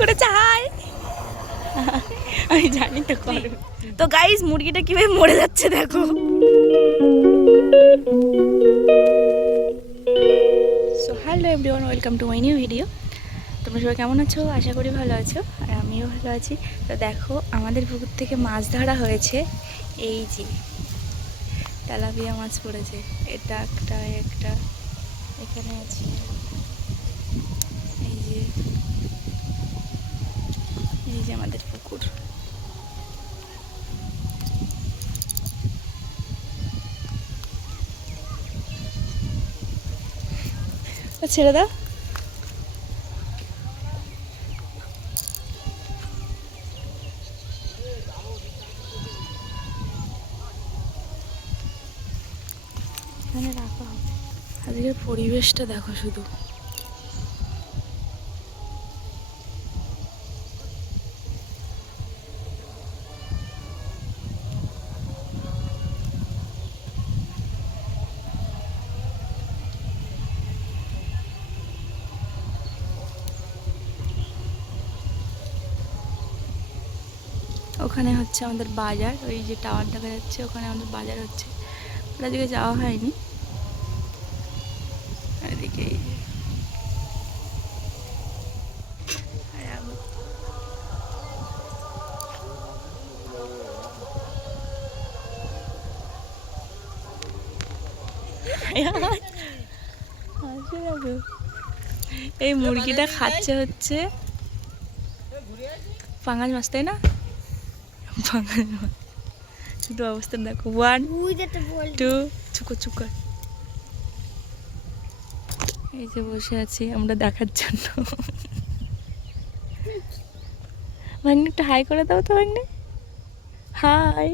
করেছে হাই। আমি জানি তো করো। তো গাইস মুরগিটা কিভাবে মরে যাচ্ছে দেখো। So hello everyone, welcome to my new video. তোমরা সবাই কেমন আছো? আশা করি ভালো আছো, আর আমিও ভালো আছি। তো দেখো আমাদের পুকুর থেকে মাছ ধরা হয়েছে। এই যে তেলাপিয়া মাছ পড়েছে, এটা একটা একটা এখানে আছে। এই যে আমাদের পুকুর। ছেড়ে দাও। এখানে রাখা হবে। আজকের পরিবেশটা দেখো শুধু। ওখানে হচ্ছে আমাদের বাজার, ওই যে টাওয়ার দেখা যাচ্ছে, ওখানে আমাদের বাজার হচ্ছে। ওটা দিকে যাওয়া হয়নি। এদিকে এই মুরগিটা খাচ্ছে হচ্ছে পাঙ্গাস মাছ, তাই না? পাঙ্গাস মাছ শুধু অবস্থা দেখো। 1 2 চুকো চুকো। এই যে বসে আছি আমরা দেখার জন্য। ভাগ্নি একটু হাই করে দাও তো ভাগ্নি। হাই।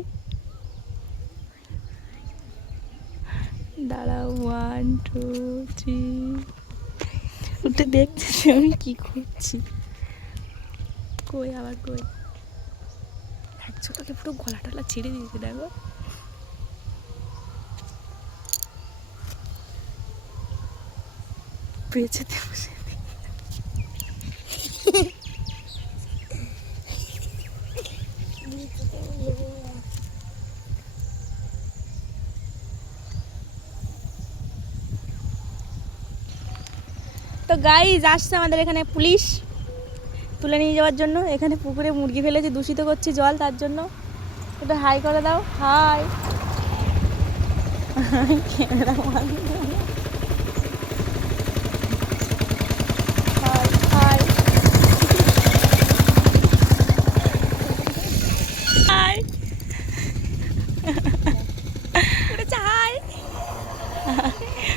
দাঁড়াও 1 2 3। ওটা দেখতেছি আমি কি করছি। কই আবার কই দেখছো? তোকে পুরো গলা টলা ছিঁড়ে দিয়েছে দেখো। বেঁচেতে বসে তো গাইজ আসছে আমাদের এখানে পুলিশ তুলে নিয়ে যাওয়ার জন্য। এখানে পুকুরে মুরগি ফেলেছে, দূষিত করছে জল, তার জন্য একটু হাই করে দাও। হাই। ক্যামেরা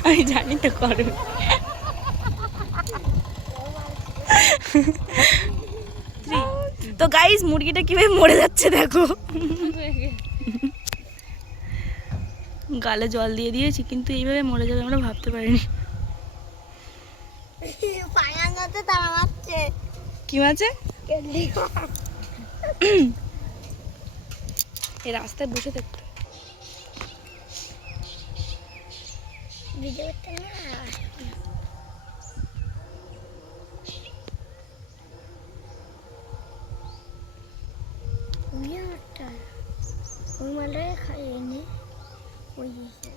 আমি জানি তো করো। তো গাইস মুরগিটা কিভাবে মরে যাচ্ছে দেখো। গালে জল দিয়ে দিয়েছি, কিন্তু এইভাবে মরে যাবে আমরা ভাবতে পারিনি। কি মাছে? এই রাস্তায় বসে থাকতে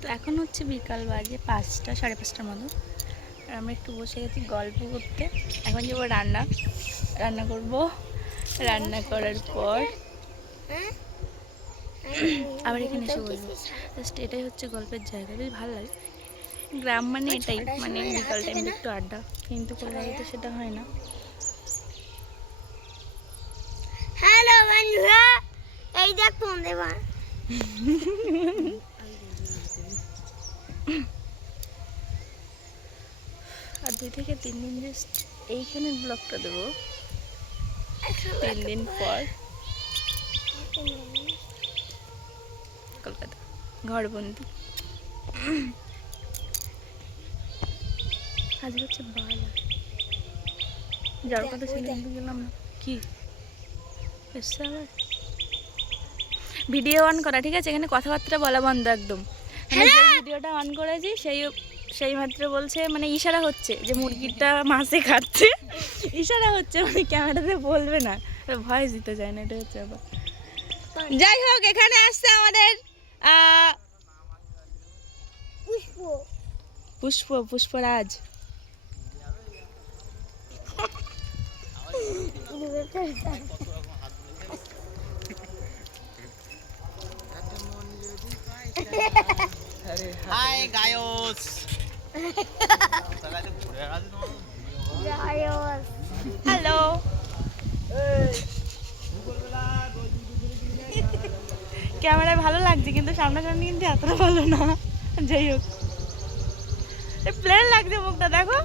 তো এখন হচ্ছে বিকাল বাজে 5টা 5:30টার মতো। আর আমরা একটু বসে গেছি গল্প করতে। এখন যাবো রান্না করব। রান্না করার পর আবার এখানে এসে বলবো। জাস্ট এটাই হচ্ছে গল্পের জায়গা, বেশ ভালো লাগে। গ্রাম মানে এটাই, মানে বিকাল টাইমে একটু আড্ডা, কিন্তু কলকাতাতে সেটা হয় না। হ্যালো বন্ধুরা, এই দেখ তোমাদের আর 2 থেকে 3 দিন জাস্ট এইখানে ব্লগটা দেবো। 3 দিন পর কলকাতা ঘরবন্দি। আজকে হচ্ছে বাজার, যার কথা ছিল গেলাম না। কি এসছে আবার ভিডিও অন করা, ঠিক আছে? এখানে কথাবার্তা বলা বন্ধ একদম। যে ভিডিওটা অন করেছি সেই মাত্র বলছে, মানে ইশারা হচ্ছে যে মুরগিটা মাছে খাচ্ছে, ইশারা হচ্ছে, মানে ক্যামেরাতে বলবে না, ভয়েস দিতে চায় না, এটা হচ্ছে আবার। যাই হোক, এখানে আসছে আমাদের পুষ্প পুষ্পরাজ। High গায়স hello. ক্যামেরায় ভালো লাগছে, কিন্তু সামনাসামনি কিন্তু এতটা ভালো না। যাই হোক, প্লেন লাগছে মুখটা, দেখো।